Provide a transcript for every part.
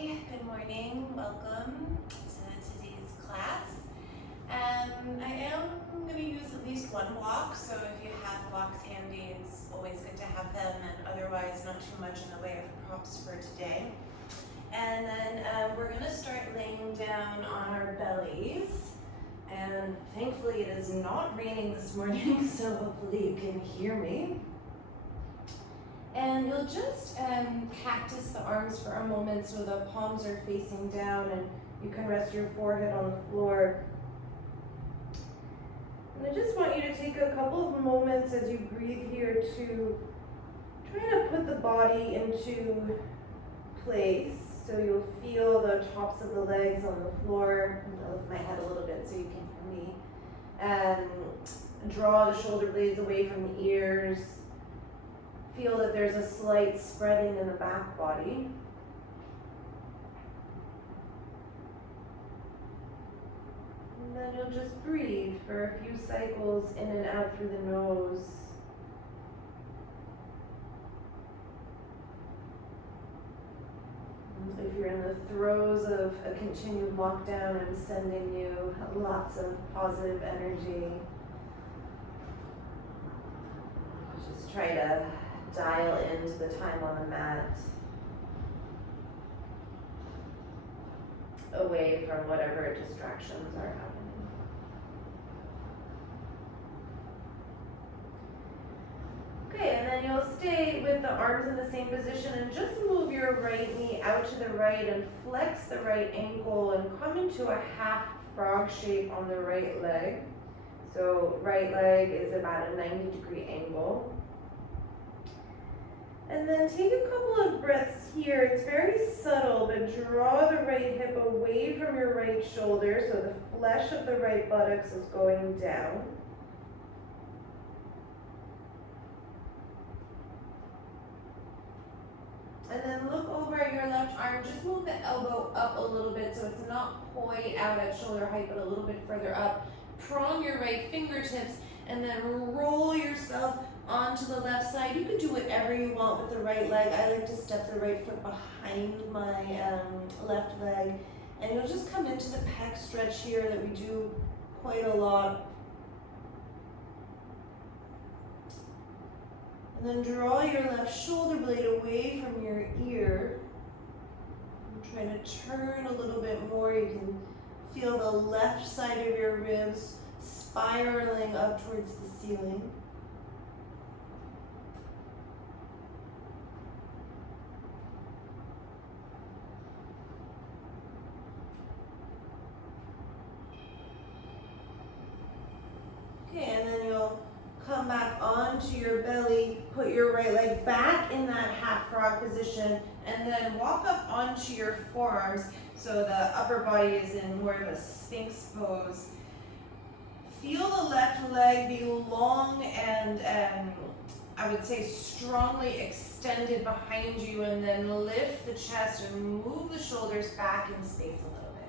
everybody. Good morning. Welcome to today's class. I am going to use at least one block, so if you have blocks handy, it's always good to have them, and otherwise not too much in the way of props for today. And then we're going to start laying down on our bellies. And thankfully it is not raining this morning, so hopefully you can hear me. And you'll just cactus the arms for a moment so the palms are facing down and you can rest your forehead on the floor. And I just want you to take a couple of moments as you breathe here to try to put the body into place. So you'll feel the tops of the legs on the floor. I'll lift my head a little bit so you can hear me. And draw the shoulder blades away from the ears. Feel that there's a slight spreading in the back body. And then you'll just breathe for a few cycles in and out through the nose. If you're in the throes of a continued lockdown, I'm sending you lots of positive energy. Just try to dial into the time on the mat, away from whatever distractions are happening. Okay, and then you'll stay with the arms in the same position and just move your right knee out to the right and flex the right ankle and come into a half frog shape on the right leg. So right leg is about a 90-degree angle. And then take a couple of breaths here. It's very subtle, but draw the right hip away from your right shoulder so the flesh of the right buttocks is going down. And then look over at your left arm. Just move the elbow up a little bit so it's not point out at shoulder height, but a little bit further up. Prong your right fingertips and then roll yourself onto the left side. You can do whatever you want with the right leg. I like to step the right foot behind my left leg. And you'll just come into the pec stretch here that we do quite a lot. And then draw your left shoulder blade away from your ear. And try to turn a little bit more. You can feel the left side of your ribs spiraling up towards the ceiling. Okay, and then you'll come back onto your belly, put your right leg back in that half frog position, and then walk up onto your forearms so the upper body is in more of a sphinx pose. Feel the left leg be long and I would say strongly extended behind you, and then lift the chest and move the shoulders back in space a little bit.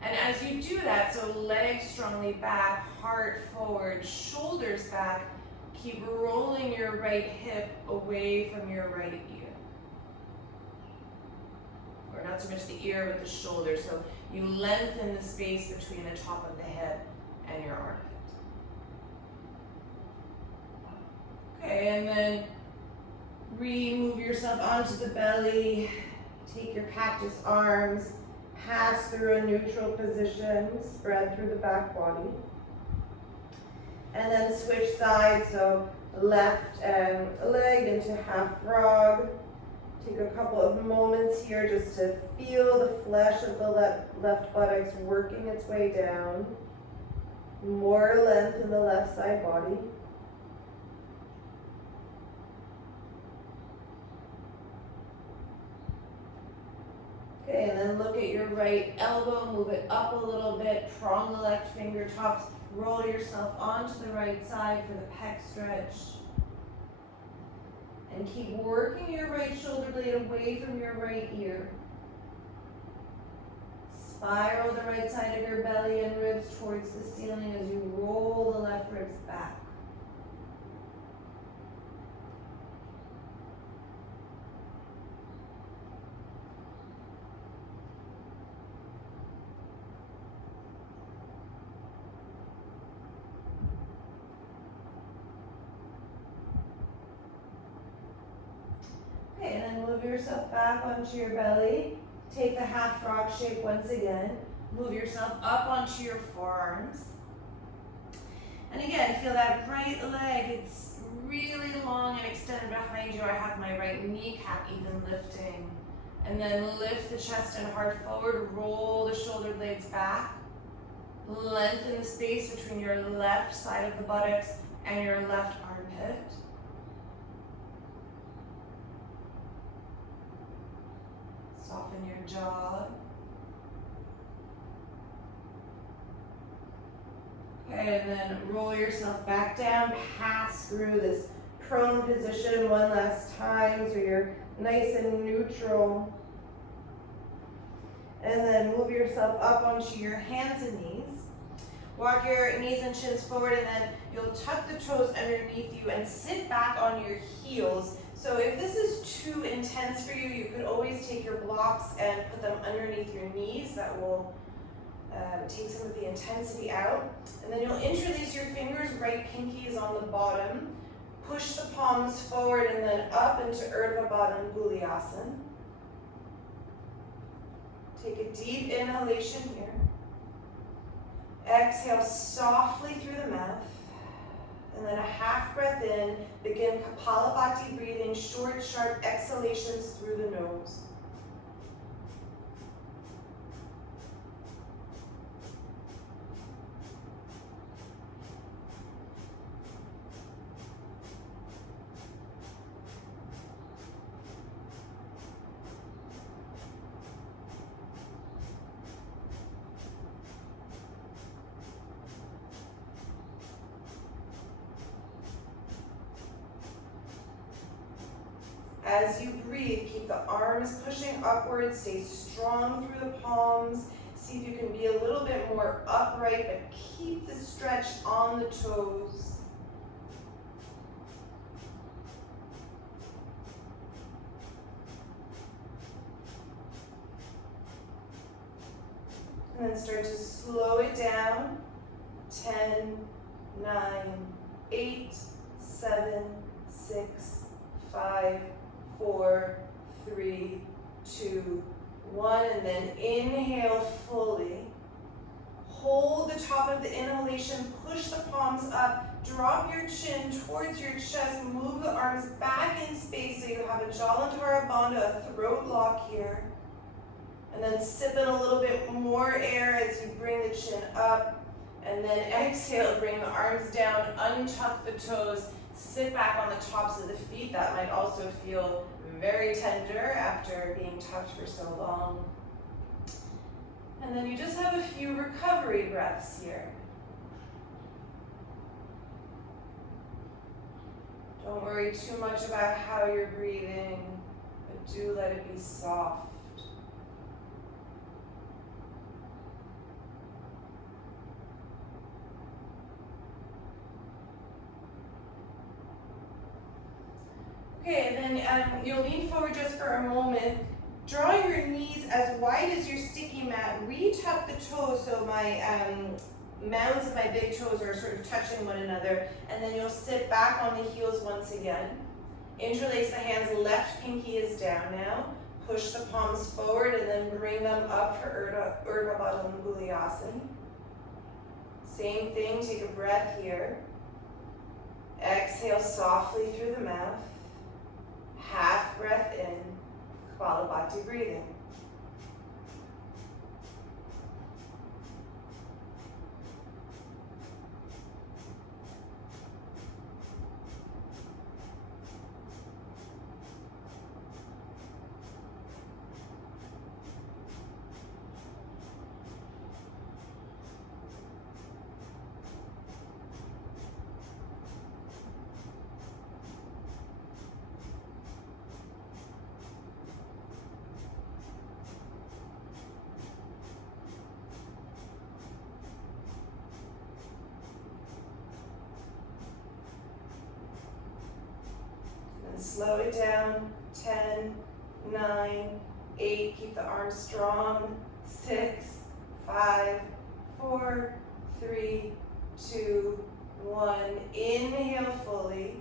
And as you do that, so legs strongly back, heart forward, shoulders back, keep rolling your right hip away from your right ear. Or not so much the ear, but the shoulder. So you lengthen the space between the top of the head and your armpit. Okay, and then remove yourself onto the belly. Take your cactus arms. Pass through a neutral position, spread through the back body. And then switch sides, so left leg into half frog. Take a couple of moments here just to feel the flesh of the left buttocks working its way down. More length in the left side body. Okay, and then look at your right elbow, move it up a little bit, prong the left fingertips, roll yourself onto the right side for the pec stretch. And keep working your right shoulder blade away from your right ear. Spiral the right side of your belly and ribs towards the ceiling as you roll the left ribs back. Move yourself back onto your belly. Take the half frog shape once again. Move yourself up onto your forearms. And again, feel that right leg. It's really long and extended behind you. I have my right kneecap even lifting. And then lift the chest and heart forward. Roll the shoulder blades back. Lengthen the space between your left side of the buttocks and your left armpit. Soften your jaw. Okay, and then roll yourself back down, pass through this prone position one last time so you're nice and neutral. And then move yourself up onto your hands and knees. Walk your knees and shins forward, and then you'll tuck the toes underneath you and sit back on your heels. So if this is too intense for you, you could always take your blocks and put them underneath your knees. That will take some of the intensity out. And then you'll interlace your fingers, right pinky is on the bottom. Push the palms forward and then up into Urdhva Baddha Gulyasana. Take a deep inhalation here. Exhale softly through the mouth. And then a half breath in. Begin Kapalabhati breathing, short, sharp exhalations through the nose. As you breathe, keep the arms pushing upwards, stay strong through the palms. See if you can be a little bit more upright, but keep the stretch on the toes. And then start to slow it down. 10, 9, 8, 7, 6, 5, 4, 3, 2, 1, and then inhale fully. Hold the top of the inhalation, push the palms up, drop your chin towards your chest, move the arms back in space so you have a Jalandhara Bandha, a throat lock here. And then sip in a little bit more air as you bring the chin up, and then exhale, bring the arms down, untuck the toes, sit back on the tops of the feet. That might also feel very tender after being tucked for so long. And then you just have a few recovery breaths here. Don't worry too much about how you're breathing, but do let it be soft. Okay, and then you'll lean forward just for a moment. Draw your knees as wide as your sticky mat. Retuck the toes so my mounds of my big toes are sort of touching one another. And then you'll sit back on the heels once again. Interlace the hands, left pinky is down now. Push the palms forward and then bring them up for Urdhva Baddha Gulyasana. Same thing, take a breath here. Exhale softly through the mouth. Half breath in, Kapalabhati breathing. Slow it down. 10, 9, 8. Keep the arms strong. 6, 5, 4, 3, 2, 1. Inhale fully.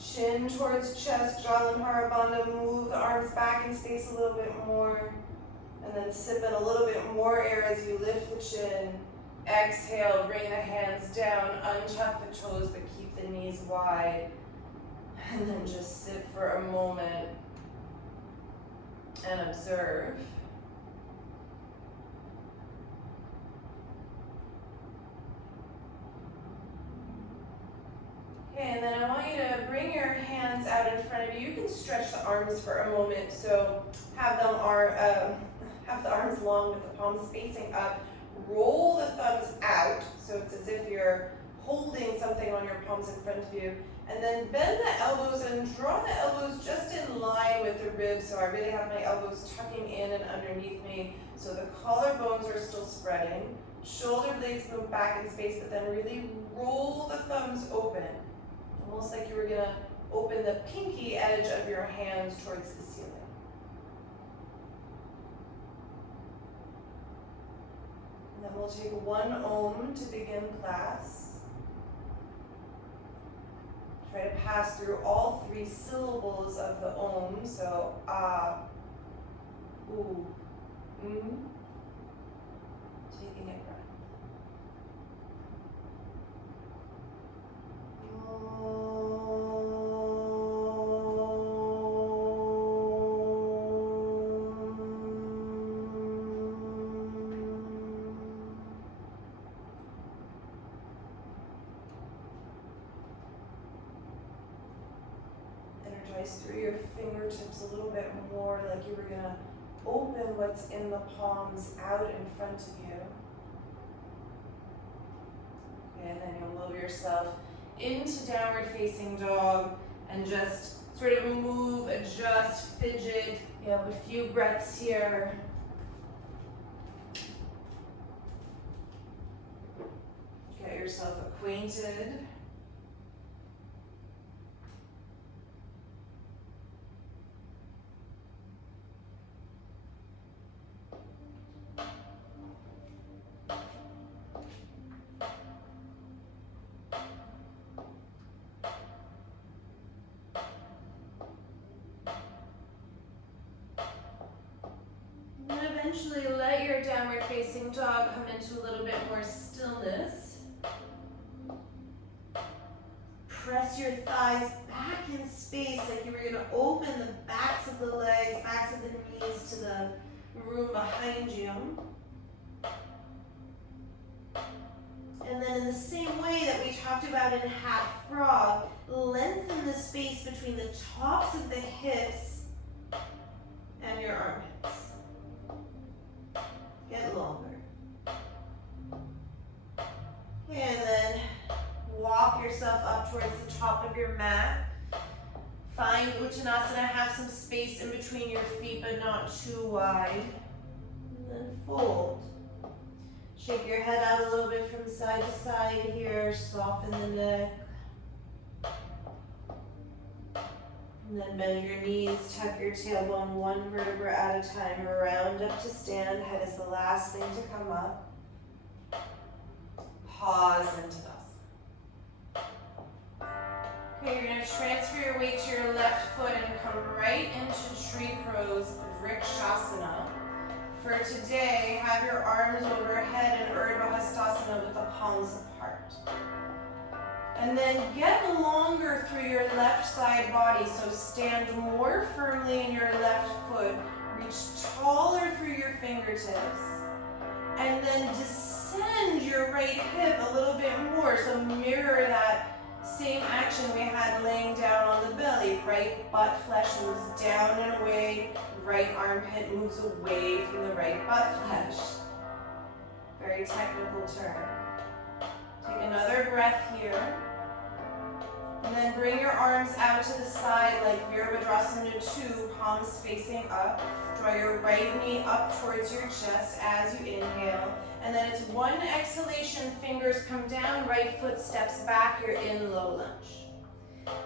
Chin towards chest, Jalandhara Bandha. Move the arms back in space a little bit more. And then sip in a little bit more air as you lift the chin. Exhale, bring the hands down, untuck the toes, but keep the knees wide. And then just sit for a moment and observe. Okay, and then I want you to bring your hands out in front of you. You can stretch the arms for a moment, so have the arms long with the palms facing up. Roll the thumbs out, so it's as if you're holding something on your palms in front of you. And then bend the elbows and draw the elbows just in line with the ribs, so I really have my elbows tucking in and underneath me, so the collarbones are still spreading. Shoulder blades move back in space, but then really roll the thumbs open. Almost like you were gonna open the pinky edge of your hands towards the ceiling. And then we'll take one Om to begin class. Try to pass through all 3 syllables of the Om, so U, taking a breath. Energize through your fingertips a little bit more, like you were gonna open what's in the palms out in front of you. And then you'll move yourself into downward facing dog and just sort of move, adjust, fidget. You have a few breaths here. Get yourself acquainted. Eventually let your downward facing dog come into a little bit more stillness. Press your thighs back in space like you were going to open the backs of the legs, backs of the knees to the room behind you. And then in the same way that we talked about in half frog, lengthen the space between the tops of the hips and your armpits. Get longer. And then walk yourself up towards the top of your mat. Find Uttanasana, have some space in between your feet but not too wide. And then fold. Shake your head out a little bit from side to side here, soften the neck. And then bend your knees, tuck your tailbone 1 vertebra at a time, round up to stand. Head is the last thing to come up. Pause into Tadasana. Okay, you're going to transfer your weight to your left foot and come right into tree pose, Vrikshasana. For today, have your arms overhead in Urdhva Hastasana with the palms apart. And then get longer through your left side body, so stand more firmly in your left foot, reach taller through your fingertips, and then descend your right hip a little bit more, so mirror that same action we had laying down on the belly. Right butt flesh moves down and away, right armpit moves away from the right butt flesh. Very technical turn. Take another breath here. And then bring your arms out to the side like Virabhadrasana 2, palms facing up. Draw your right knee up towards your chest as you inhale. And then it's 1 exhalation, fingers come down, right foot steps back, you're in low lunge.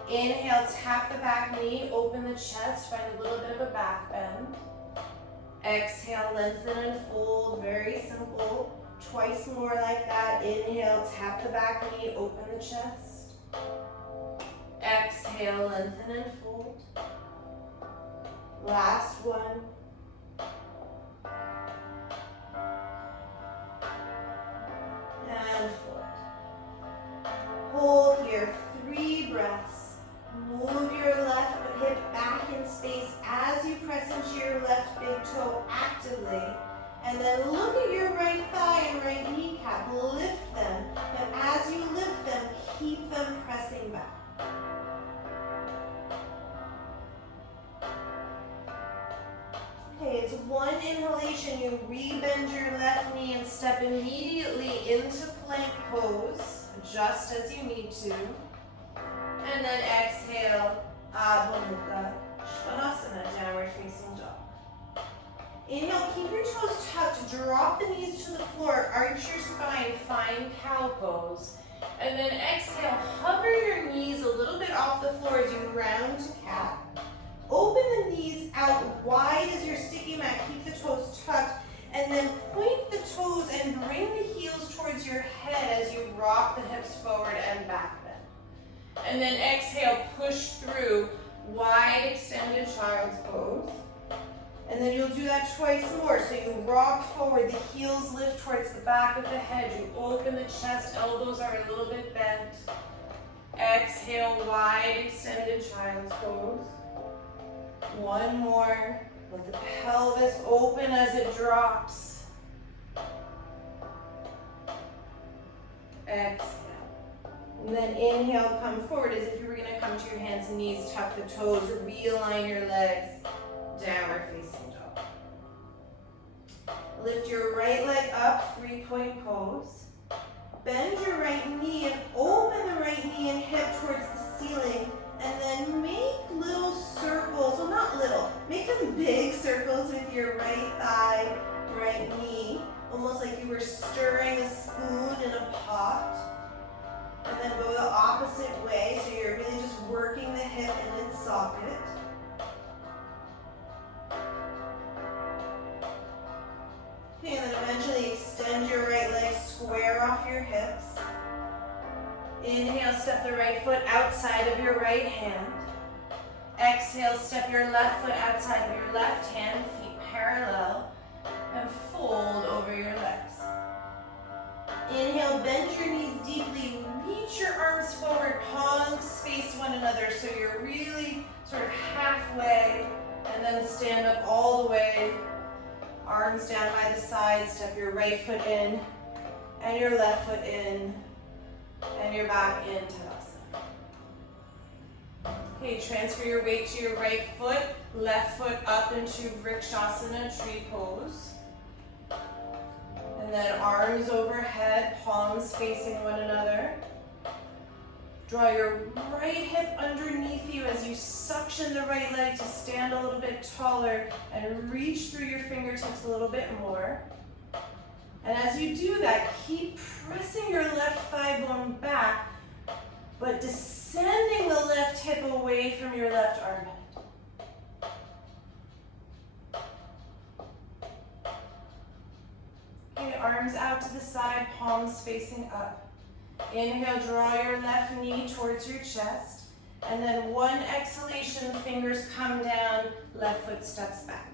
Inhale, tap the back knee, open the chest, find a little bit of a back bend. Exhale, lengthen and fold, very simple. Twice more like that. Inhale, tap the back knee, open the chest. Exhale. Exhale, lengthen and fold. Last one. And fold. Hold here, 3 breaths. Move your left hip back in space as you press into your left big toe actively. And then look at your right thigh and right kneecap. Lift them. And as you lift them, keep them pressing back. Okay, it's one inhalation. You rebend your left knee and step immediately into plank pose, just as you need to. And then exhale, Adho Mukha Svanasana, downward facing dog. Inhale, keep your toes tucked, drop the knees to the floor, arch your spine, find cow pose. And then exhale, hover your knees a little bit off the floor as you round to cat. Open the knees out wide as you're sticking back, keep the toes tucked, and then point the toes and bring the heels towards your head as you rock the hips forward and back bend. And then exhale, push through, wide extended child's pose. And then you'll do that twice more. So you rock forward, the heels lift towards the back of the head. You open the chest, elbows are a little bit bent. Exhale, wide extended child's pose. One more. Let the pelvis open as it drops. Exhale. And then inhale, come forward as if you were going to come to your hands and knees, tuck the toes, realign your legs, downward facing dog. Lift your right leg up, 3-point pose. Bend your right knee and open the right knee and hip towards the ceiling. And then make little circles, well not little, make them big circles with your right thigh, right knee, almost like you were stirring a spoon in a pot. And then go the opposite way, so you're really just working the hip in its socket. Okay, and then eventually extend your right leg, square off your hips. Inhale, step the right foot outside of your right hand. Exhale, step your left foot outside of your left hand, feet parallel, and fold over your legs. Inhale, bend your knees deeply, reach your arms forward, palms face one another, so you're really sort of halfway, and then stand up all the way, arms down by the side, step your right foot in, and your left foot in, and you're back in Tadasana. Okay, transfer your weight to your right foot, left foot up into Vrikshasana, tree pose. And then arms overhead, palms facing one another. Draw your right hip underneath you as you suction the right leg to stand a little bit taller and reach through your fingertips a little bit more. And as you do that, keep pressing your left thigh bone back, but descending the left hip away from your left armpit. Okay, arms out to the side, palms facing up. Inhale, draw your left knee towards your chest. And then one exhalation, fingers come down, left foot steps back.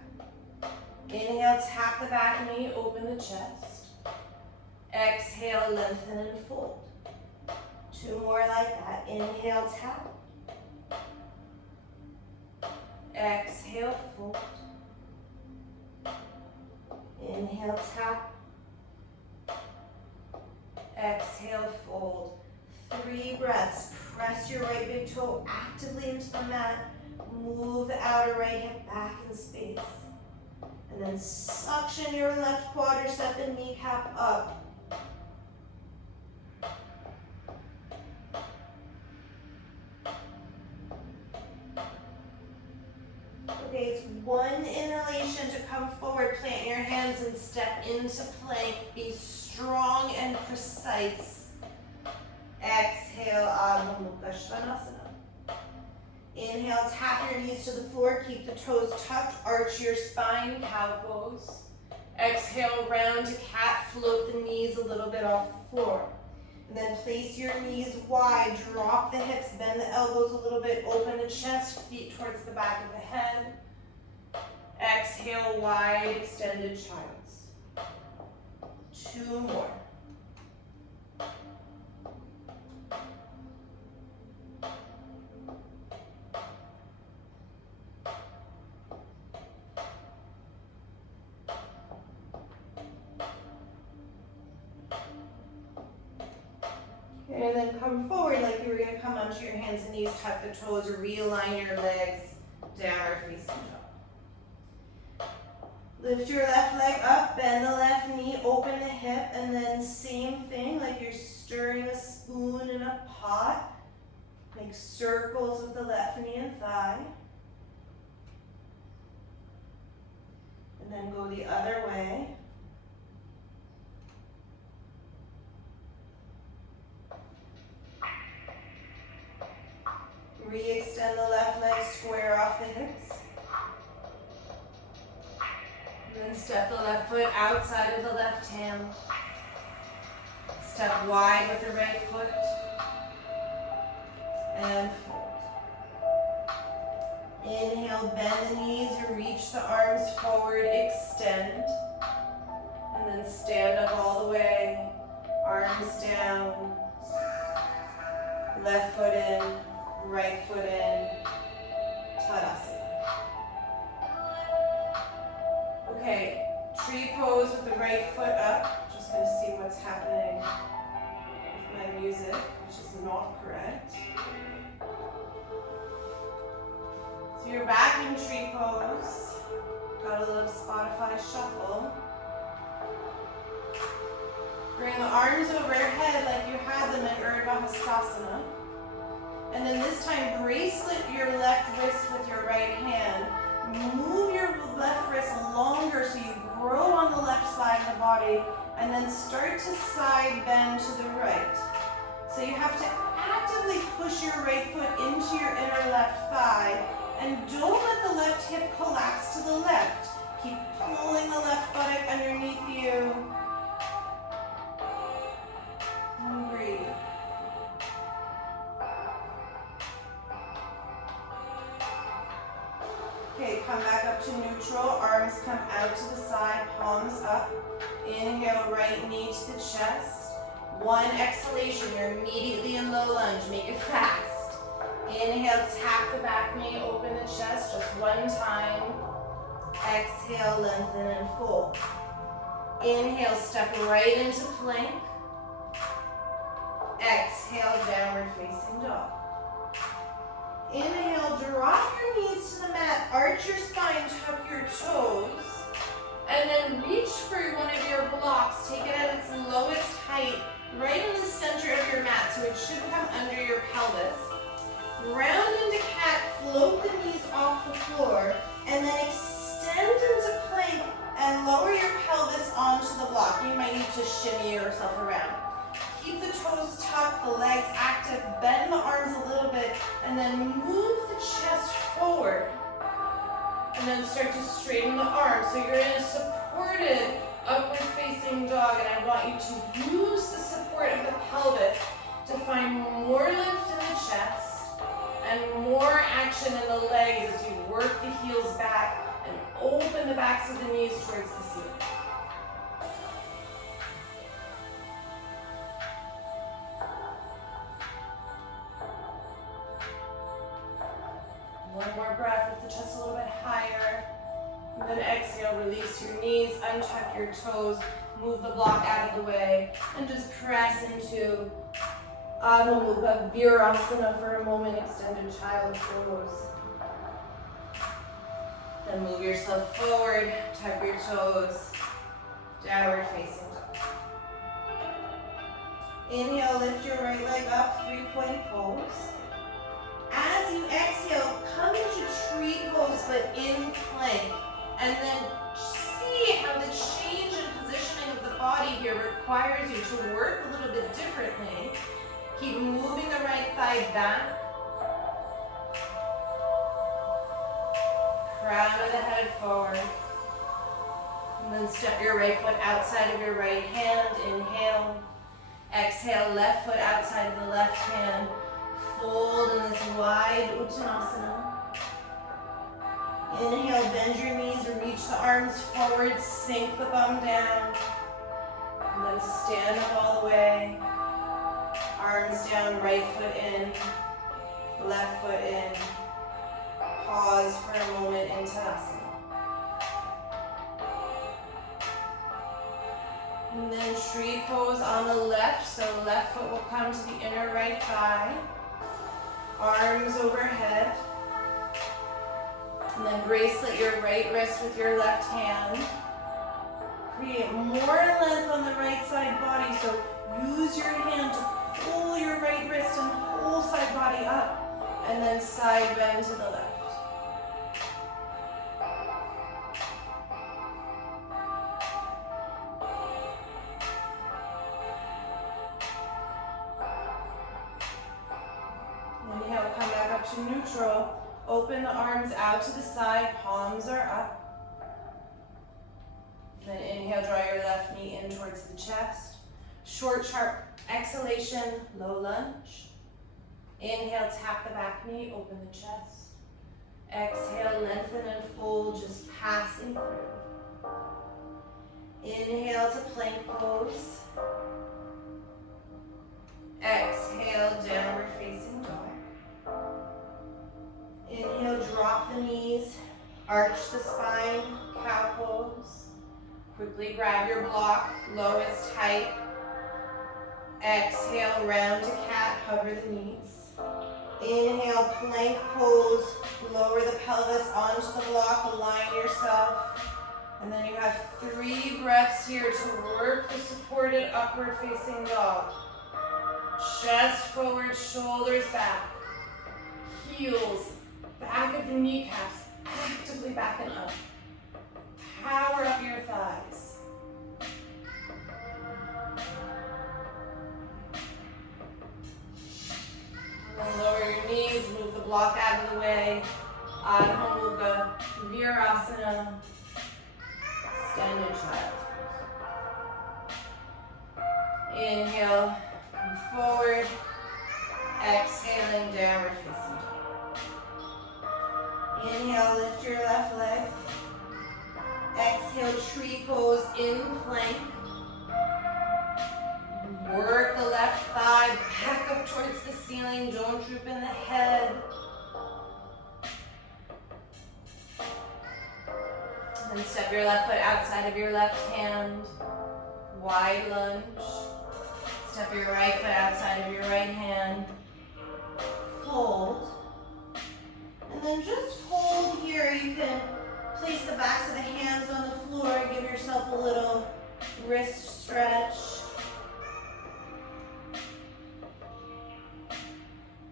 Inhale, tap the back knee, open the chest. Exhale, lengthen and fold. 2 more like that. Inhale, tap. Exhale, fold. Inhale, tap. Exhale, fold. 3 breaths. Press your right big toe actively into the mat. Move the outer right hip back in space. And then suction your left quadricep and kneecap up. Okay, it's one inhalation to come forward, plant your hands and step into plank. Be strong and precise. Exhale, Adho Mukha Svanasana. Inhale, tap your knees to the floor, keep the toes tucked, arch your spine, cow pose. Exhale, round to cat, float the knees a little bit off the floor. And then place your knees wide, drop the hips, bend the elbows a little bit, open the chest, feet towards the back of the head. Exhale, wide, extended child's. 2 more. And then come forward like you were going to come onto your hands and knees, tuck the toes, realign your legs, downward facing dog. Lift your left leg up, bend the left knee, open the hip, and then same thing like you're stirring a spoon in a pot. Make circles with the left knee and thigh. And then go the other way. Re-extend the left leg, square off the hips. And then step the left foot outside of the left hand. Step wide with the right foot. And fold. Inhale, bend the knees, reach the arms forward, extend. And then stand up all the way, arms down. Left foot in. Right foot in, Tadasana. Okay, tree pose with the right foot up. Just gonna see what's happening with my music, which is not correct. So you're back in tree pose. Got a little Spotify shuffle. Bring the arms overhead like you had them in Urdhva Hastasana. And then this time, bracelet your left wrist with your right hand. Move your left wrist longer so you grow on the left side of the body. And then start to side bend to the right. So you have to actively push your right foot into your inner left thigh. And don't let the left hip collapse to the left. Keep pulling the left buttock underneath you. And breathe. Okay, come back up to neutral, arms come out to the side, palms up. Inhale, right knee to the chest. 1 exhalation, you're immediately in low lunge, make it fast. Inhale, tap the back knee, open the chest, just 1 time. Exhale, lengthen and fold. Inhale, step right into plank. Exhale, downward facing dog. Inhale, drop your knees to the mat, arch your spine, tuck your toes, and then reach for one of your blocks. Take it at its lowest height, right in the center of your mat, so it should come under your pelvis. Round into cat, float the knees off the floor, and then extend into plank and lower your pelvis onto the block. You might need to shimmy yourself around. Keep the toes tucked, the legs active, bend the arms a little bit, and then move the chest forward. And then start to straighten the arms. So you're in a supported upward facing dog, and I want you to use the support of the pelvis to find more lift in the chest and more action in the legs as you work the heels back and open the backs of the knees towards the ceiling. One more breath with the chest a little bit higher. And then exhale, release your knees, untuck your toes, move the block out of the way, and just press into Adho Mukha Virasana for a moment, extended child pose. Then move yourself forward, tuck your toes, downward facing dog. Inhale, lift your right leg up, 3-point pose. As you exhale, come into tree pose but in plank. And then see how the change in positioning of the body here requires you to work a little bit differently. Keep moving the right thigh back. Crown of the head forward. And then step your right foot outside of your right hand. Inhale. Exhale, left foot outside of the left hand. Fold in this wide Uttanasana. Inhale, bend your knees or reach the arms forward, sink the bum down. And then stand up all the way. Arms down, right foot in, left foot in. Pause for a moment in Tadasana. And then tree pose on the left, so left foot will come to the inner right thigh. Arms overhead. And then bracelet your right wrist with your left hand. Create more length on the right side body, so use your hand to pull your right wrist and whole side body up. And then side bend to the left. Inhale, come back up to neutral. Open the arms out to the side, palms are up. Then inhale, draw your left knee in towards the chest. Short, sharp exhalation, low lunge. Inhale, tap the back knee, open the chest. Exhale, lengthen and fold, just passing through. Inhale to plank pose. Exhale, downward facing dog. Inhale, drop the knees, arch the spine, cow pose. Quickly grab your block, lowest height. Exhale, round to cat, hover the knees. Inhale, plank pose, lower the pelvis onto the block, align yourself. And then you have 3 breaths here to work the supported upward facing dog. Chest forward, shoulders back. Heels, back of the kneecaps, actively backing up. Power up your thighs. And then lower your knees, move the block out of the way. Adho Mukha, Virasana, Standing Child. Inhale, come forward. Exhaling, downward facing dog. Inhale, lift your left leg. Exhale, tree pose in plank. Work the left thigh back up towards the ceiling. Don't droop in the head. And then step your left foot outside of your left hand. Wide lunge. Step your right foot outside of your right hand. Fold. And then just hold here. You can place the backs of the hands on the floor and give yourself a little wrist stretch.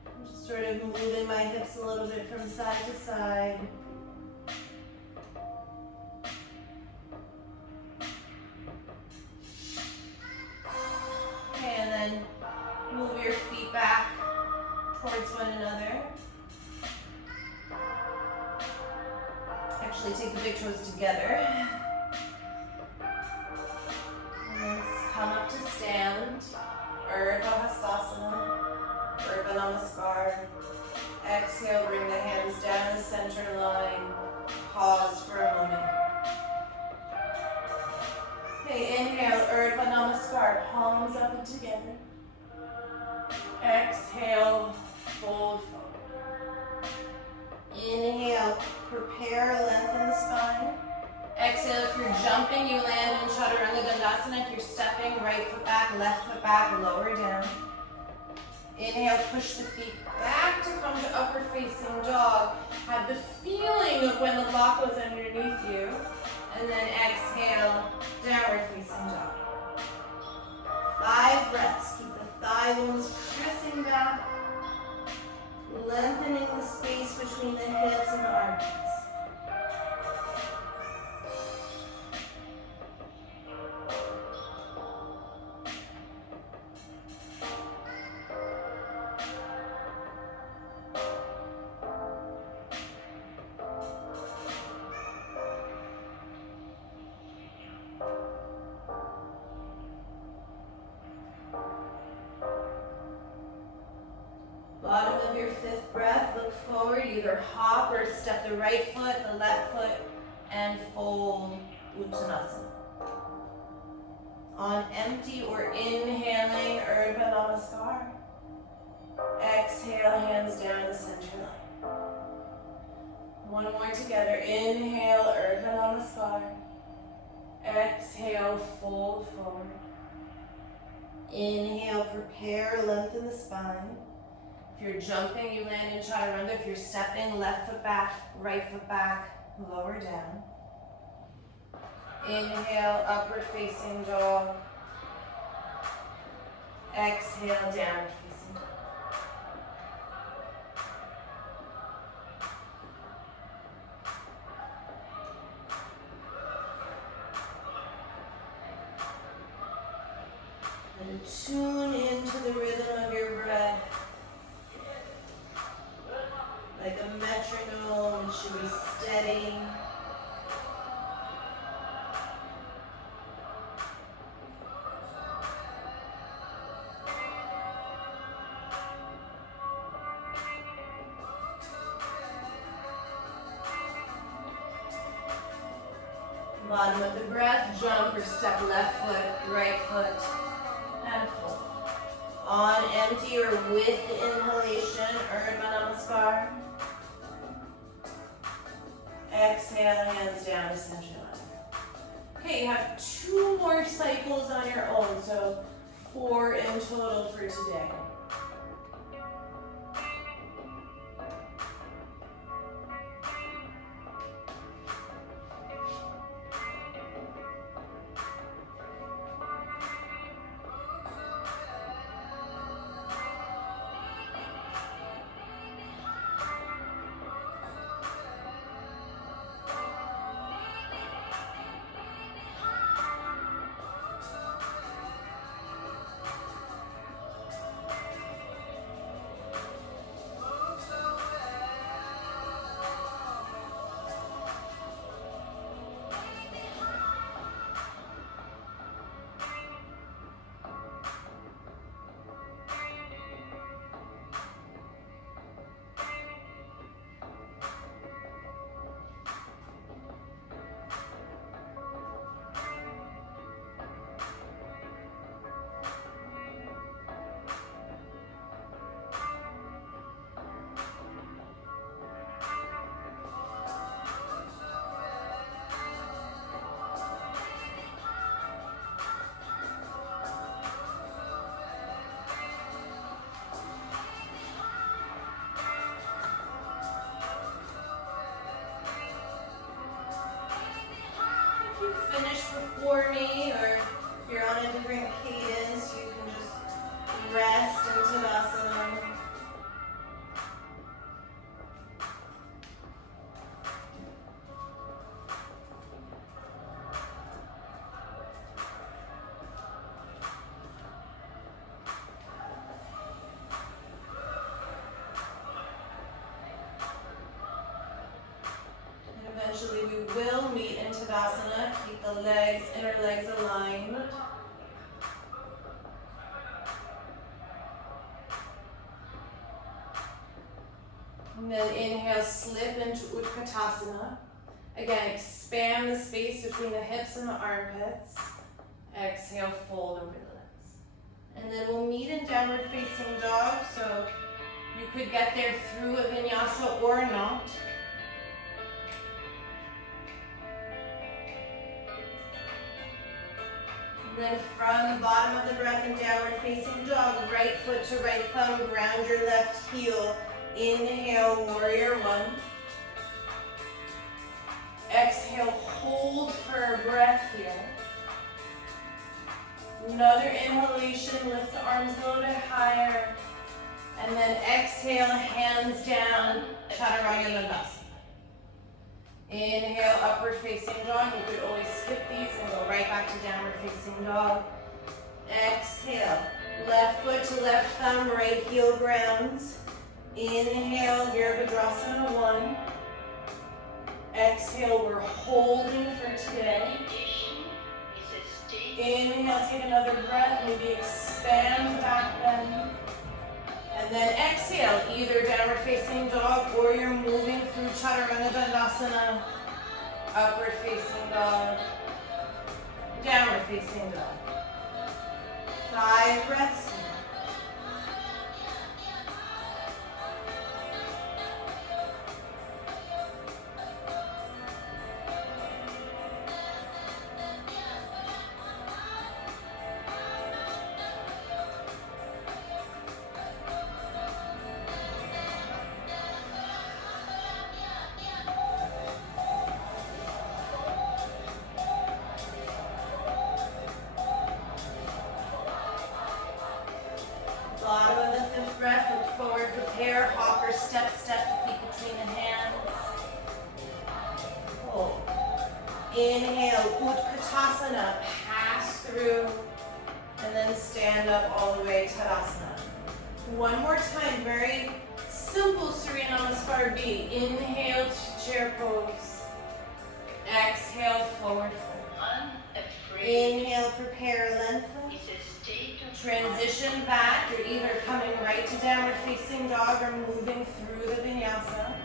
I'm just sort of moving my hips a little bit from side to side. Okay, and then move your feet back towards one another. Actually, take the big toes together. And then come up to stand. Urdhva Hastasana. Urdhva Namaskar. Exhale, bring the hands down the center line. Pause for a moment. Okay, inhale, Urdhva Namaskar. Palms up and together. Exhale, fold forward. Inhale, prepare, lengthen the spine. Exhale, if you're jumping, you land in Chaturanga Dandasana. If you're stepping, right foot back, left foot back, lower down. Inhale, push the feet back to come to upward facing dog. Have the feeling of when the block was underneath you. And then exhale, downward facing dog. 5 breaths. Keep the thigh bones pressing back. Lengthening the space between the hips and the armpits. step the right foot, the left foot, and fold Uttanasana. On empty or inhaling, Urdhva Namaskar. Exhale, hands down the center line. One more together. Inhale, Urdhva Namaskar. Exhale, fold forward. Inhale, prepare, lengthen the spine. If you're jumping, you land in Chaturanga. If you're stepping, left foot back, right foot back, lower down. Inhale, upward facing dog. Exhale, downward facing dog. And tune into the rhythm of your breath. Like a metronome, it should be steady. Bottom of the breath, jump or step left foot, right foot, and fold. On empty or with the inhalation, Urdhva Namaskar. Exhale, hands down to center line. Okay, you have 2 more cycles on your own, so 4 in total for today. Finish before me, or if you're on a different cadence, you can just rest in Tadasana. Eventually we will meet in Tadasana. Keep the legs, inner legs aligned. And then inhale, slip into Utkatasana. Again, expand the space between the hips and the armpits. Exhale, fold over the legs. And then we'll meet in downward facing dog. So you could get there through a vinyasa or not. Then from the bottom of the breath in downward facing dog, right foot to right thumb, ground your left heel. Inhale, warrior 1. Exhale, hold for a breath here. Another inhalation, lift the arms a little bit higher. And then exhale, hands down, Chaturanga Dandasana. Inhale, upward facing dog. You could always skip these and go right back to downward facing dog. Exhale, left foot to left thumb, right heel grounds. Inhale, Virabhadrasana 1. Exhale, we're holding for today. Inhale, take another breath, maybe expand back bend. And then exhale, either downward facing dog or you're moving through chaturanga dandasana, upward facing dog, downward facing dog. 5 breaths. Bottom of the 5th breath, look forward, prepare, hopper, step, step the feet between the hands. Hold. Inhale, Utkatasana, pass through, and then stand up all the way, Tadasana. One more time, very simple Surya Namaskar B. Inhale, chair pose. Exhale, forward fold. Inhale, prepare, lengthen. Transition back. You're either coming right to downward facing dog or moving through the vinyasa.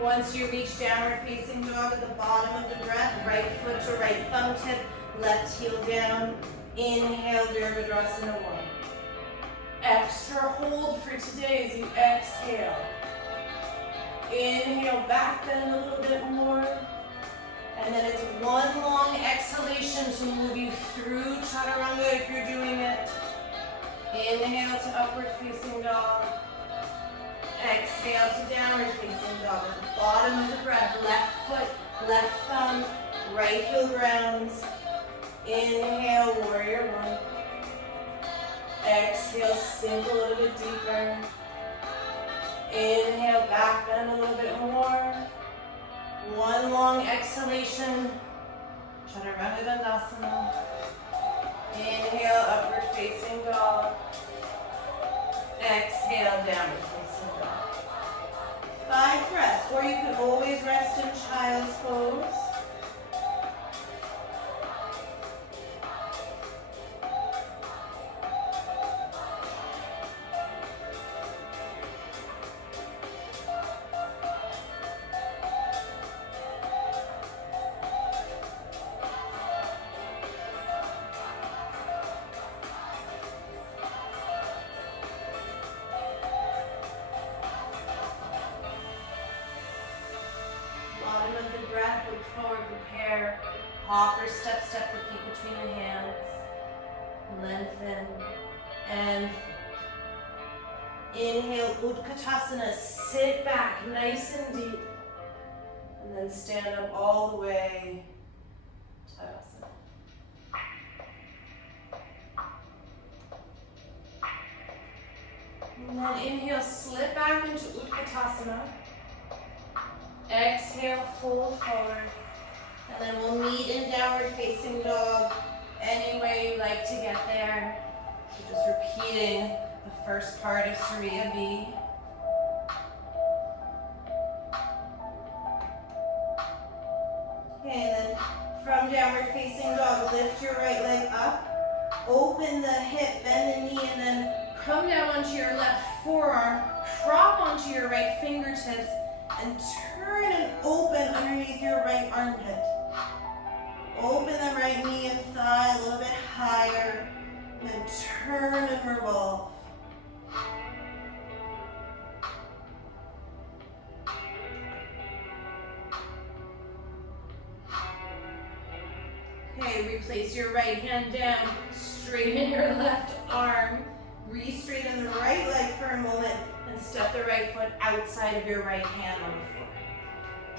Once you reach downward facing dog at the bottom of the breath, right foot to right thumb tip, left heel down. Inhale, Virabhadrasana 1. Extra hold for today as you exhale. Inhale, back bend a little bit more. And then it's one long exhalation to move you through chaturanga if you're doing it. Inhale to upward facing dog. Exhale to downward facing dog. At the bottom of the breath, left foot, left thumb, right heel grounds. Inhale, warrior 1. Exhale, sink a little bit deeper. Inhale, back bend a little bit more. One long exhalation, Chaturanga Dandasana. Inhale, upward facing dog. Exhale, downward facing dog. 5 breaths, or you can always rest in child's pose. Bottom of the breath, look forward, prepare. Hopper, step, step the feet between the hands. Lengthen and inhale, Utkatasana, sit back nice and deep. And then stand up all the way, Tadasana. And then inhale, slip back into Utkatasana. Exhale, fold forward. And then we'll meet in downward facing dog any way you like to get there. So just repeating the first part of Surya B. Okay, then from downward facing dog, lift your right leg up. Open the hip, bend the knee, and then come down onto your left forearm. Drop onto your right fingertips. And turn and open underneath your right armpit. Open the right knee and thigh a little bit higher. And then turn and revolve. Okay, replace your right hand down. Straighten your left arm. Re-straighten the right leg for a moment. And step the right foot outside of your right hand on the floor.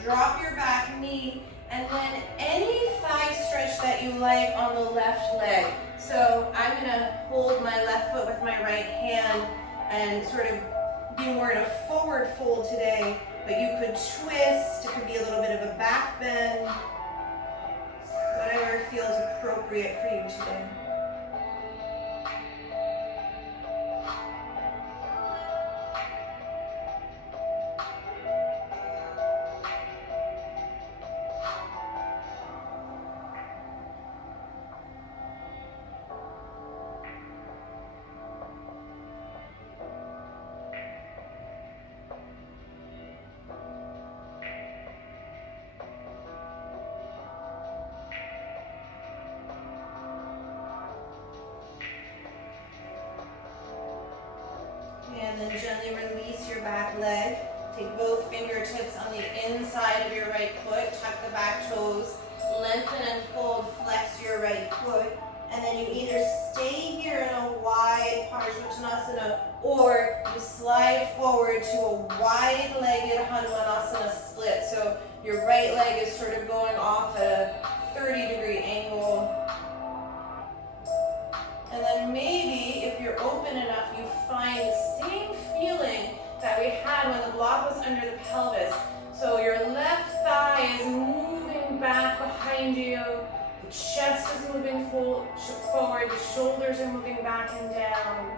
Drop your back knee and then any thigh stretch that you like on the left leg. So I'm gonna hold my left foot with my right hand and sort of be more in a forward fold today, but you could twist, it could be a little bit of a back bend, whatever feels appropriate for you today. your back leg. Take both fingertips on the inside of your right foot, tuck the back toes, lengthen and fold, flex your right foot, and then you either stay here in a wide Parsvottanasana or you slide forward to a wide-legged Hanumanasana split. So your right leg is sort of going off at a 30-degree angle. And then maybe, if you're open enough, you find the same feeling that we had when the block was under the pelvis. So your left thigh is moving back behind you, the chest is moving forward, the shoulders are moving back and down.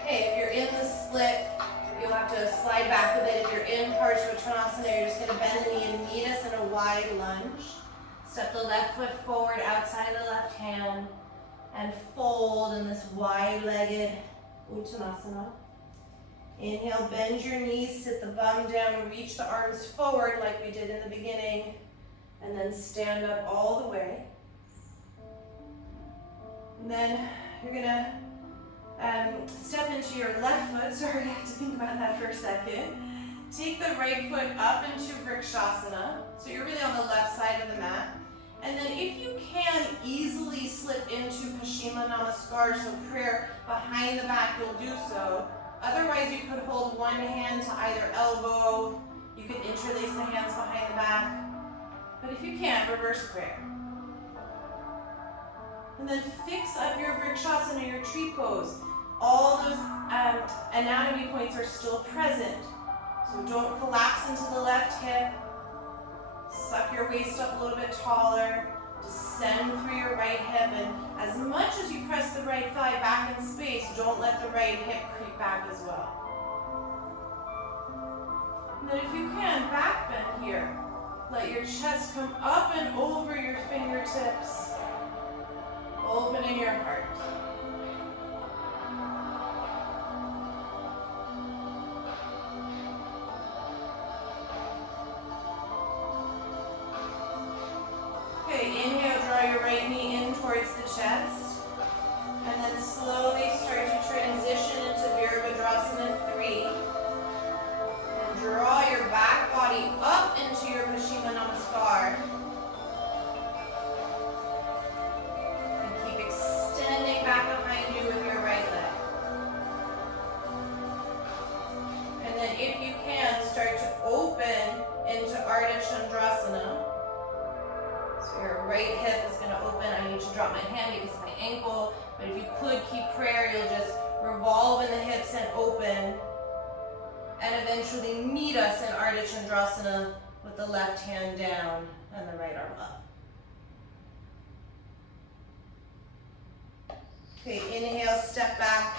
Okay, if you're in the split, you'll have to slide back a bit. If you're in Parsvottanasana, you're just going to bend the knee and meet us in a wide lunge. Step the left foot forward outside the left hand and fold in this wide-legged Uttanasana. Inhale, bend your knees, sit the bum down, reach the arms forward like we did in the beginning, and then stand up all the way. And then you're going to step into your left foot. Sorry, I had to think about that for a second. Take the right foot up into Vrikshasana. So you're really on the left side of the mat. And then if you can, easily slip into Paschimma Namaskar, so prayer behind the back, you'll do so. Otherwise, you could hold one hand to either elbow. You could interlace the hands behind the back. But if you can't, reverse prayer. And then fix up your Vrikshasana, your tree pose. All those anatomy points are still present. So don't collapse into the left hip. Suck your waist up a little bit taller. Descend through your right hip. And as much as you press the right thigh back in space, don't let the right hip creep back as well. And then if you can, back bend here. Let your chest come up and over your fingertips. Opening your heart. Okay, inhale, draw your right knee in towards the chest. And then slowly start to transition into Virabhadrasana 3. And draw your back body up into your Paschimma Namaskar. Back behind you with your right leg. And then if you can, start to open into Ardha Chandrasana. So your right hip is going to open. I need to drop my hand because of my ankle. But if you could keep prayer, you'll just revolve in the hips and open. And eventually meet us in Ardha Chandrasana with the left hand down and the right arm up. Okay, inhale, step back,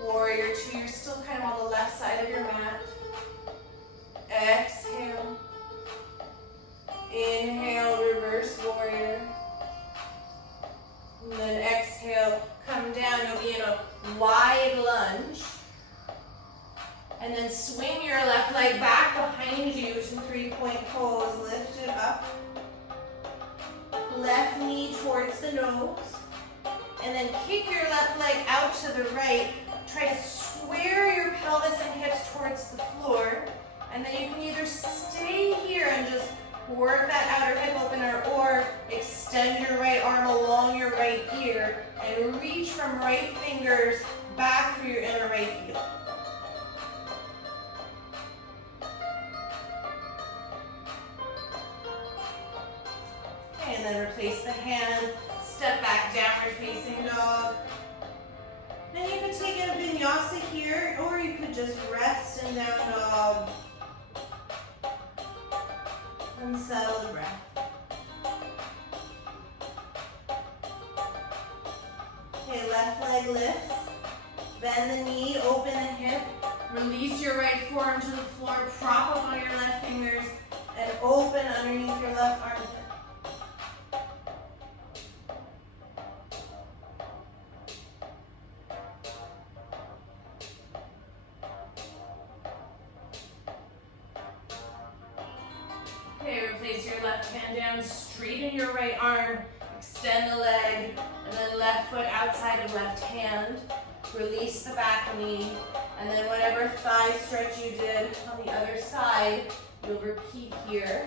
warrior two. You're still kind of on the left side of your mat. Exhale. Inhale, reverse warrior. And then exhale, come down. You'll be in a wide lunge. And then swing your left leg back behind you to three-point pose. Lift it up. Left knee towards the nose. And then kick your left leg out to the right. Try to square your pelvis and hips towards the floor. And then you can either stay here and just work that outer hip opener or extend your right arm along your right ear and reach from right fingers back through your inner right heel. Okay, and then replace the hand. Step back, downward facing dog. And you could take a vinyasa here, or you could just rest in down dog. And settle the breath. Okay, left leg lifts. Bend the knee, open the hip. Release your right forearm to the floor, prop up on your left fingers, and open underneath your left armpit. your left hand down, straighten your right arm, extend the leg, and then left foot outside of left hand. Release the back knee, and then whatever thigh stretch you did on the other side, you'll repeat here.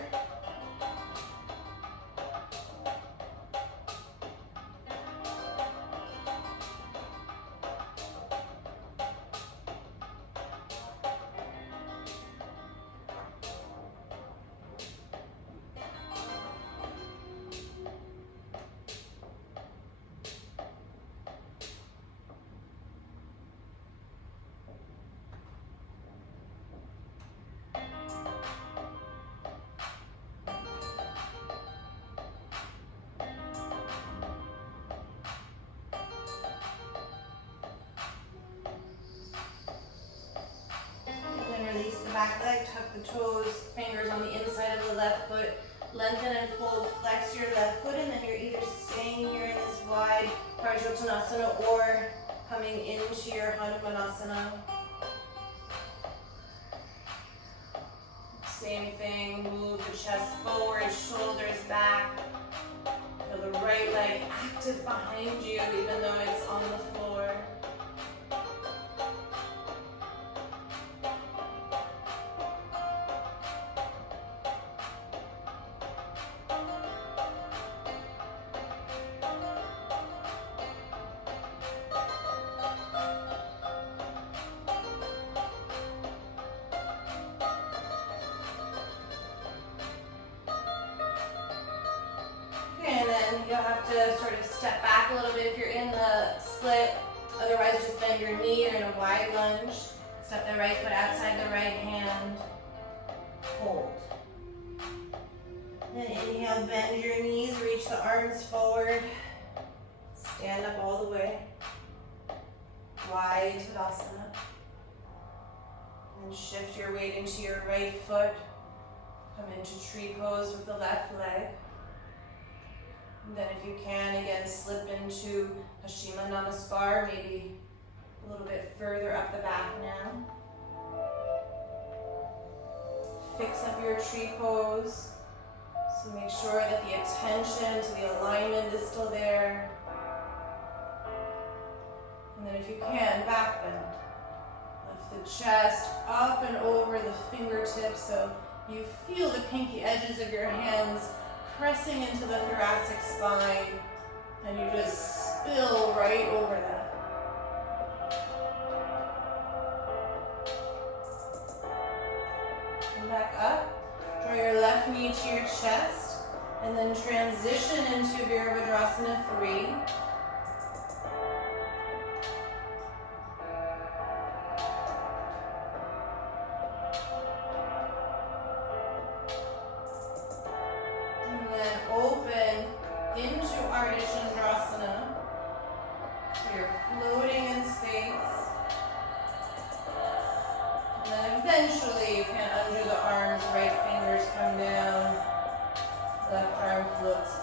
Release the back leg, tuck the toes, fingers on the inside of the left foot. Lengthen and fold, flex your left foot, and then you're either staying here in this wide Prajottanasana or coming into your Hanumanasana. Same thing, move the chest forward, shoulders back. Feel the right leg active behind you even though it's on the floor. And then you'll have to sort of step back a little bit if you're in the split. Otherwise, just bend your knee or in a wide lunge. Step the right foot outside the right hand. Hold. Then inhale, bend your knees, reach the arms forward. Stand up all the way. Wide Tadasana. And shift your weight into your right foot. Come into tree pose with the left leg. And then if you can, again, slip into Paschimma Namaskar, maybe a little bit further up the back now. Fix up your tree pose. So make sure that the attention to the alignment is still there. And then if you can, back bend. Lift the chest up and over the fingertips so you feel the pinky edges of your hands pressing into the thoracic spine, and you just spill right over that. Come back up, draw your left knee to your chest, and then transition into Virabhadrasana 3. Eventually, you can undo the arms, right fingers come down, left arm floats.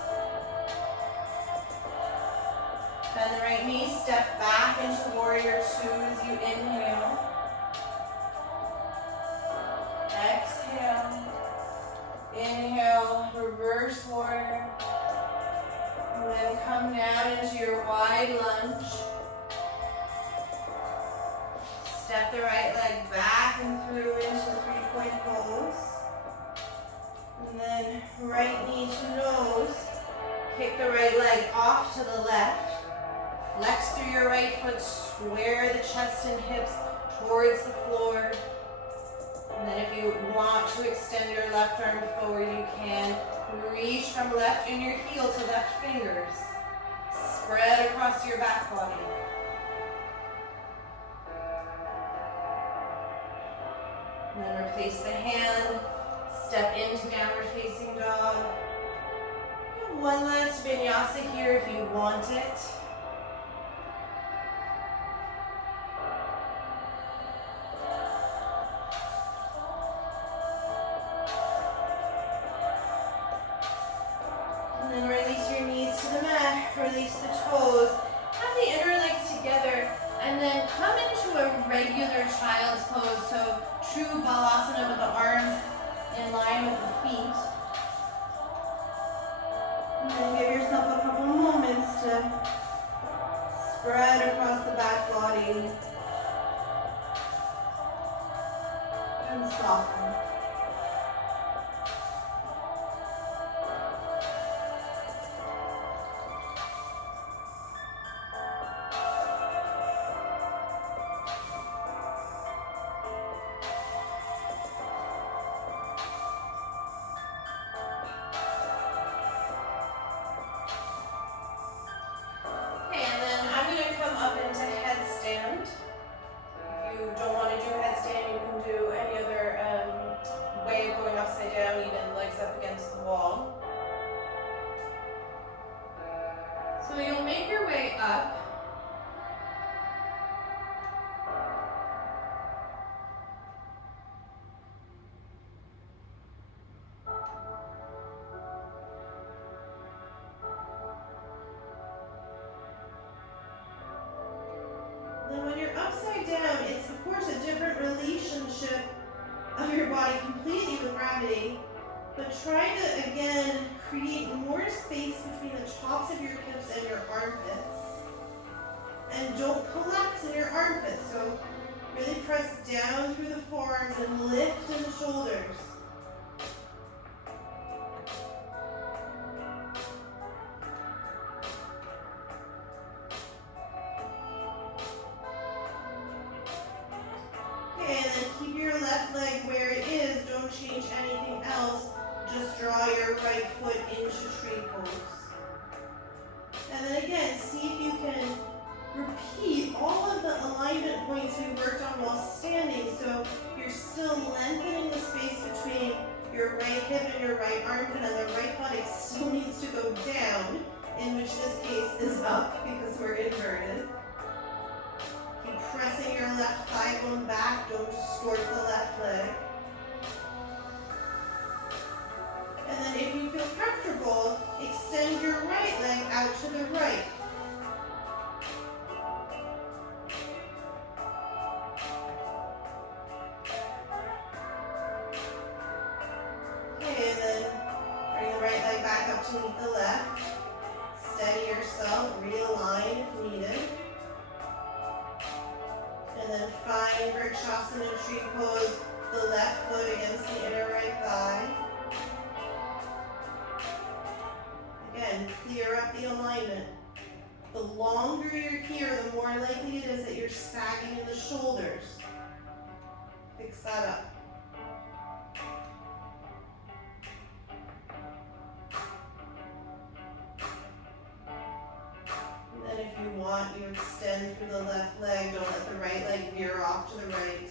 Bend the right knee, step back into Warrior 2 as you inhale. Exhale. Inhale, reverse warrior. And then come down into your wide lunge. Step the right leg back and through into three-point pose. And then right knee to nose. Kick the right leg off to the left. Flex through your right foot, square the chest and hips towards the floor. And then if you want to extend your left arm forward, you can. Reach from left inner heel to left fingers. Spread across your back body. And then replace the hand, step into downward facing dog. One last vinyasa here if you want it. And then release your knees to the mat, release the toes. Have the inner legs together, and then come into a regular child's pose. So true balasana with the arms in line with the feet. yourself a couple moments to spread across the back body and soften. So you'll make your way up. Then when you're upside down, it's of course a different relationship of your body completely with gravity. But try to, again, create more space between the tops of your hips and your armpits. And don't collapse in your armpits. So really press down through the forearms and lift in the shoulders. Okay, and then keep your left leg where it is. Don't change anything else. Just draw your right foot into tree pose. And then again, see if you can repeat all of the alignment points we worked on while standing. So you're still lengthening the space between your right hip and your right armpit, and the right buttock still needs to go down, in which this case is up because we're inverted. Keep pressing your left thigh bone back. Don't distort the left leg. And then if you feel comfortable, extend your right leg out to the right. Okay, and then bring the right leg back up to meet the left. Steady yourself, realign if needed. And then find Vrikshasana tree pose, the left foot against the inner right thigh. Again, clear up the alignment. The longer you're here, the more likely it is that you're sagging in the shoulders. Fix that up. And then if you want, you extend through the left leg. Don't let the right leg veer off to the right.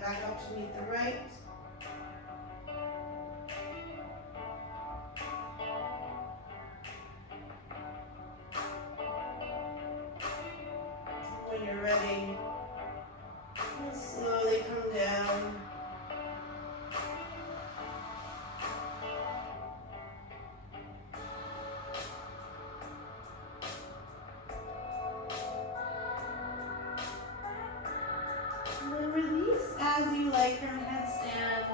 Back up to meet the right. When you're ready, slowly come down. And then release as you like from headstand.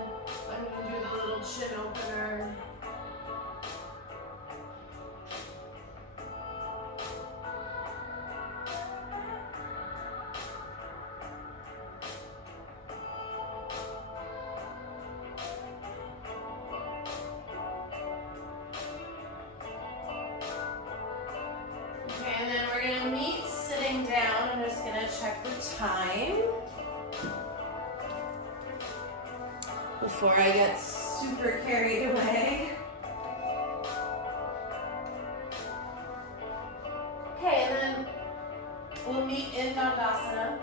I'm going to do the little chin opener. Okay, and then we're going to meet sitting down. I'm just going to check the time before I get super carried away. Okay, and then we'll meet in Dandasana.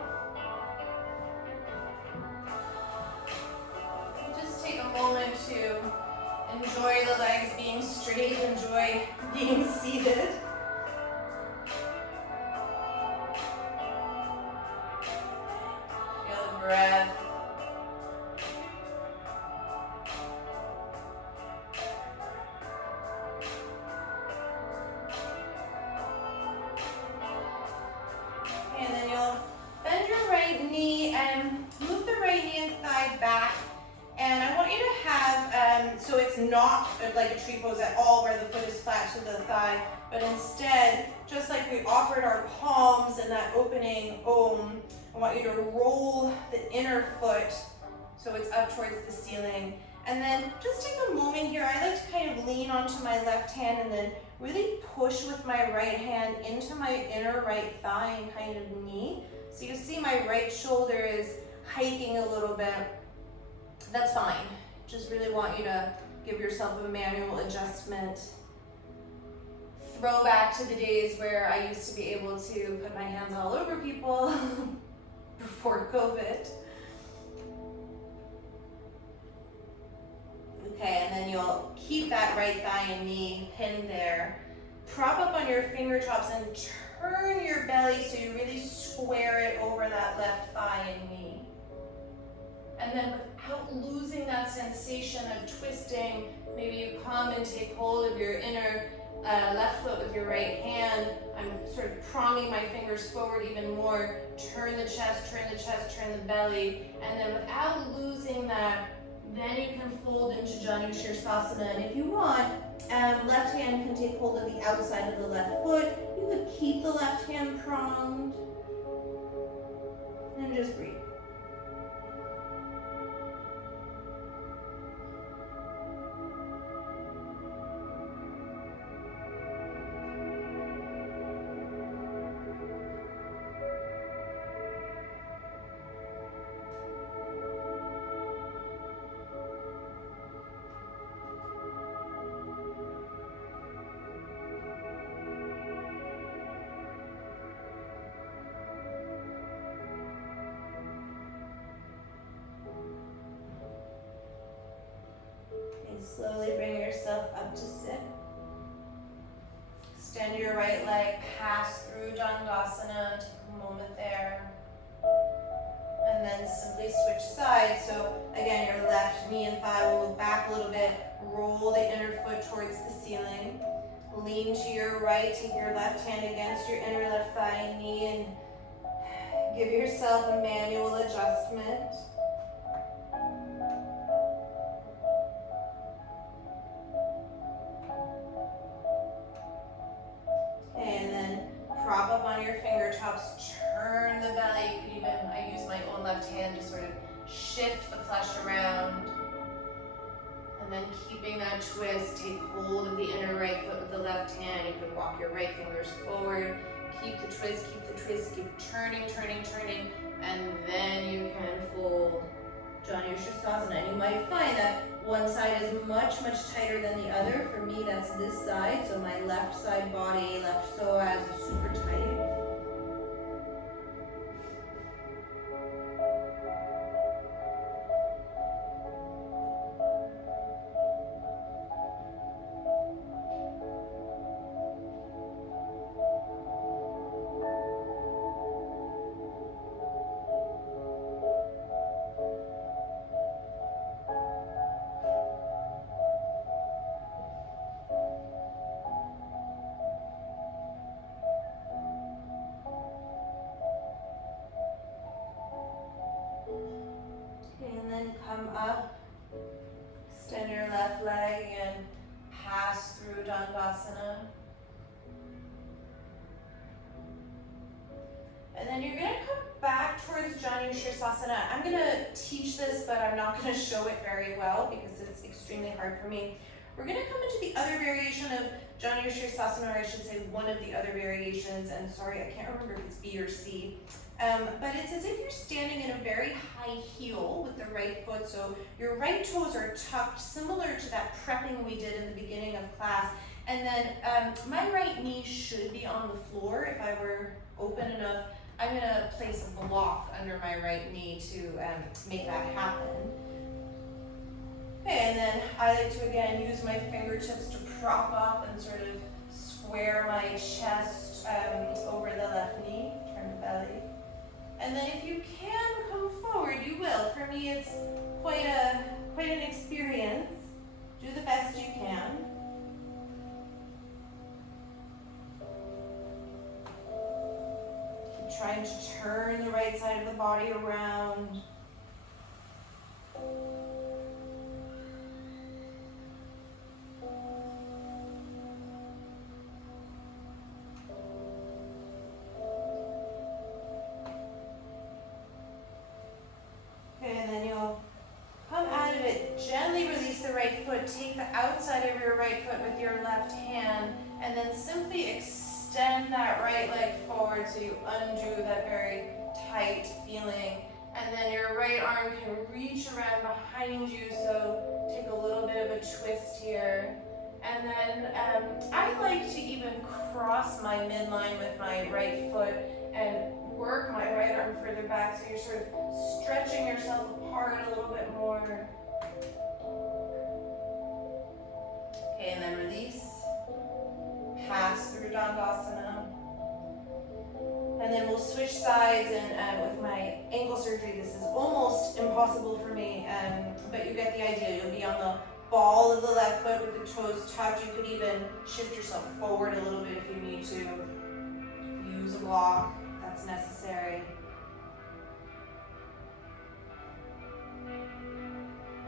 Just take a moment to enjoy the legs being straight, enjoy being seated. Feel the breath. you to have, so it's not like a tree pose at all where the foot is flat to the thigh, but instead, just like we offered our palms in that opening Om, I want you to roll the inner foot so it's up towards the ceiling. And then just take a moment here. I like to kind of lean onto my left hand and then really push with my right hand into my inner right thigh and kind of knee. So you see my right shoulder is hiking a little bit. That's fine. Just really want you to give yourself a manual adjustment. Throwback to the days where I used to be able to put my hands all over people before COVID. Okay, and then you'll keep that right thigh and knee pinned there. Prop up on your fingertips and turn your belly so you really square it over that left thigh and knee. And then without losing that sensation of twisting, maybe you come and take hold of your inner left foot with your right hand. I'm sort of pronging my fingers forward even more. Turn the chest, turn the chest, turn the belly. And then without losing that, then you can fold into Janu Shirsasana. And if you want, left hand can take hold of the outside of the left foot. You could keep the left hand pronged. And just breathe. Slowly bring yourself up to sit. Extend your right leg, pass through Dandasana, take a moment there. And then simply switch sides. So again, your left knee and thigh will move back a little bit. Roll the inner foot towards the ceiling. Lean to your right, take your left hand against your inner left thigh and knee and give yourself a manual adjustment. Turn the belly. You could even, I use my own left hand to sort of shift the flesh around. And then keeping that twist, take hold of the inner right foot with the left hand. You can walk your right fingers forward. Keep the twist, keep turning, and then you can fold Janu Shirsasana. And you might find that one side is much tighter than the other. For me, that's this side. So my left side body, left psoas is super tight. Come up, extend your left leg and pass through Dandasana. And then you're going to come back towards Janu Shirsasana. I'm going to teach this, but I'm not going to show it very well because it's extremely hard for me. We're going to come into the other variation of Janu Shirsasana, or I should say one of the other variations, and sorry, I can't remember if it's B or C. But it's as if you're standing in a very high heel with the right foot, so your right toes are tucked, similar to that prepping we did in the beginning of class. And then my right knee should be on the floor. If I were open enough, I'm going to place a block under my right knee to make that happen. Okay, and then I like to again use my fingertips to prop up and sort of square my chest over the left knee, turn the belly. And then if you can come forward, you will. For me, it's quite an experience. Do the best you can. Keep trying to turn the right side of the body around. hard, so you undo that very tight feeling. And then your right arm can reach around behind you, so take a little bit of a twist here. And then I like to even cross my midline with my right foot and work my right arm further back, so you're sort of stretching yourself apart a little bit more. Okay, and then release. Pass through Dandasana. And then we'll switch sides, and with my ankle surgery, this is almost impossible for me, but you get the idea. You'll be on the ball of the left foot with the toes tucked. You could even shift yourself forward a little bit if you need to. Use a block if that's necessary.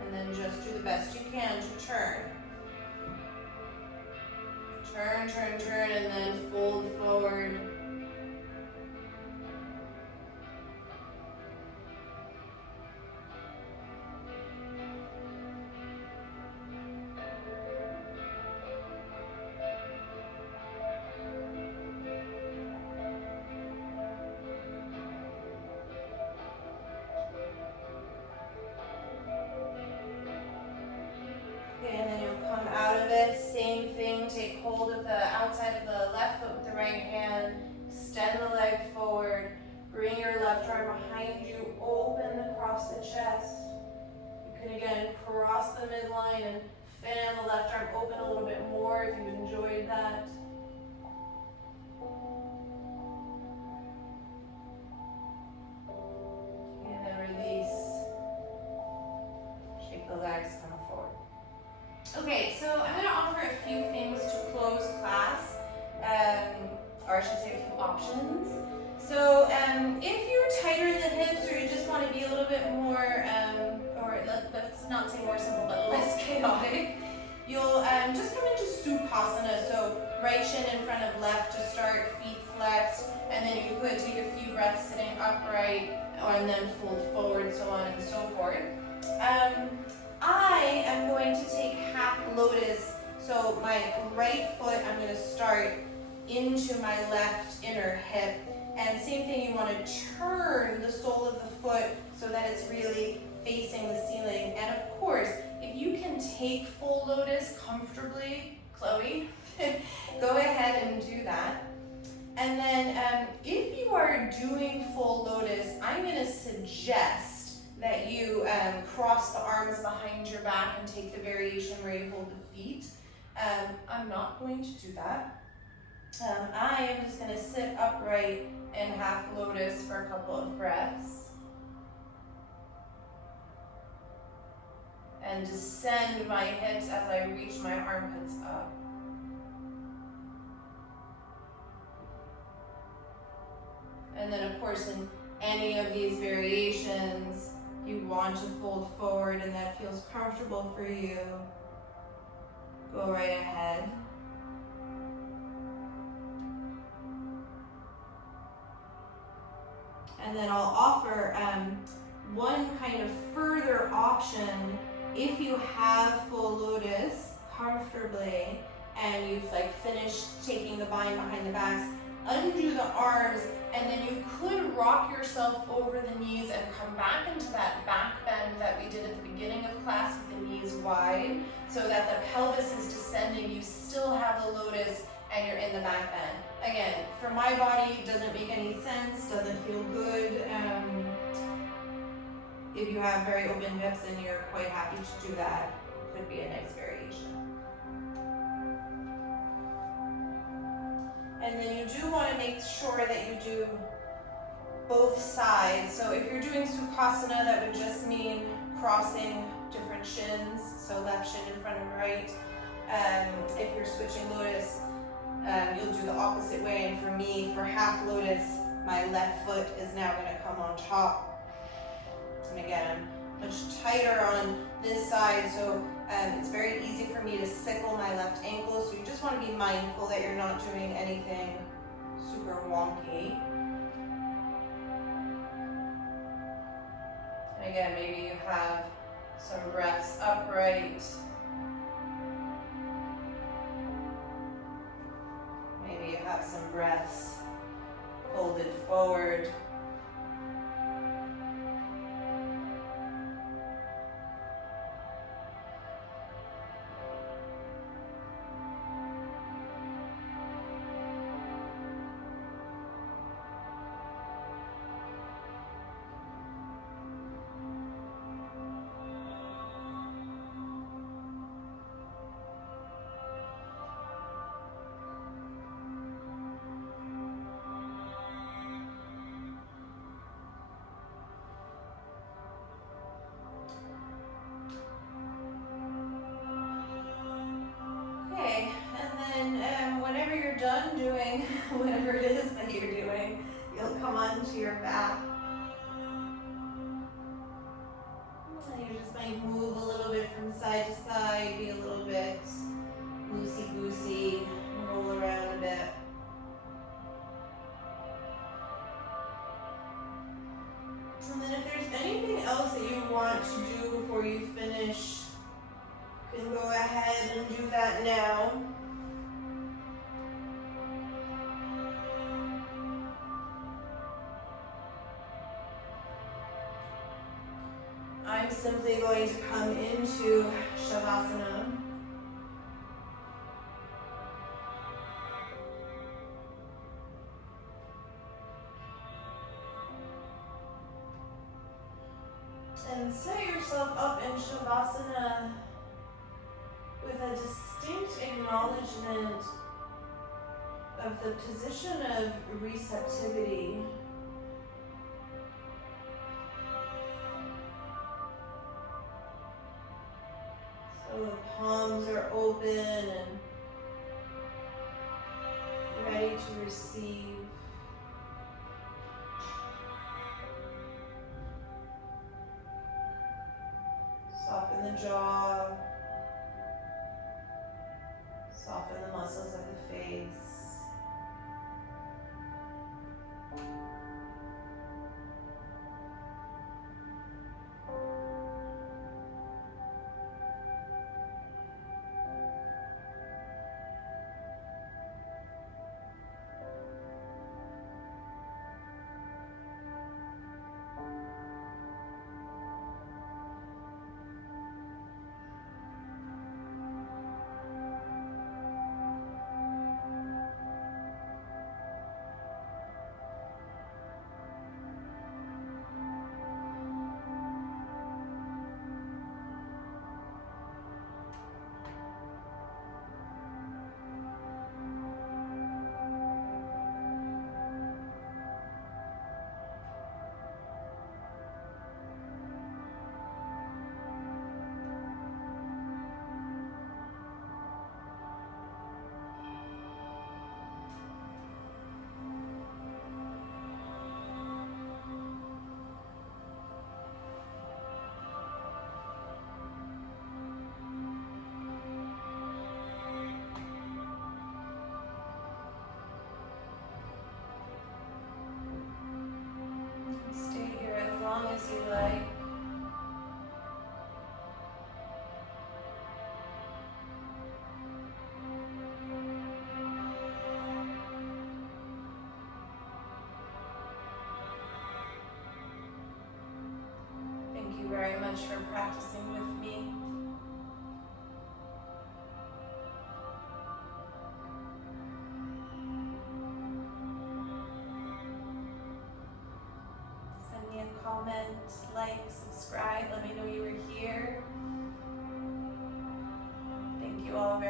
And then just do the best you can to turn. Turn, turn, turn, and then fold forward. Same thing, take hold of the outside of the left foot with the right hand, extend the leg forward, bring your left arm behind you, open across the chest. You can again cross the midline and fan the left arm open a little bit more if you enjoyed that. And then release. Shake the legs, come forward. Okay, so I'm going to offer a few things to close class, or I should say a few options. So if you're tighter in the hips, or you just want to be a little bit more, or let's not say more simple, but less chaotic, you'll just come into Sukhasana. So right shin in front of left to start, feet flexed, and then you could take a few breaths sitting upright, and then fold forward, so on and so forth. I am going to take half lotus, so my right foot I'm going to start into my left inner hip, and same thing, you want to turn the sole of the foot so that it's really facing the ceiling. And of course, if you can take full lotus comfortably, Chloe, go ahead and do that. And then if you are doing full lotus, I'm going to suggest that you cross the arms behind your back and take the variation where you hold the feet. I'm not going to do that. I am just going to sit upright in half lotus for a couple of breaths. And descend my hips as I reach my armpits up. And then of course in any of these variations, you want to fold forward and that feels comfortable for you, go right ahead. And then I'll offer one kind of further option. If you have full lotus comfortably and you've finished taking the bind behind the backs, undo the arms, and then you could rock yourself over the knees and come back into that back bend that we did at the beginning of class with the knees wide, so that the pelvis is descending, you still have the lotus, and you're in the back bend. Again, for my body, it doesn't make any sense, doesn't feel good. If you have very open hips and you're quite happy to do that, could be a nice variation. And then you do want to make sure that you do both sides. So if you're doing Sukhasana, that would just mean crossing different shins, so left shin in front of right. If you're switching lotus, you'll do the opposite way. And for me, for half lotus, my left foot is now going to come on top. And again, I'm much tighter on this side, so it's very easy for me to sickle my left ankle, so you just want to be mindful that you're not doing anything super wonky. And again, maybe you have some breaths upright. Maybe you have some breaths folded your back. And you just might move a little bit from side to side, be a little bit loosey-goosey, roll around a bit. And then if there's anything else that you want to do before you finish, you can go ahead and do that now. I'm simply going to come into Shavasana. And set yourself up in Shavasana with a distinct acknowledgement of the position of receptivity. So the palms are open and ready to receive. Soften the jaw, soften the muscles of the face. Stay here as long as you like. Thank you very much for practicing with me. Send me a comment, like, subscribe, let me know you were here. Thank you all very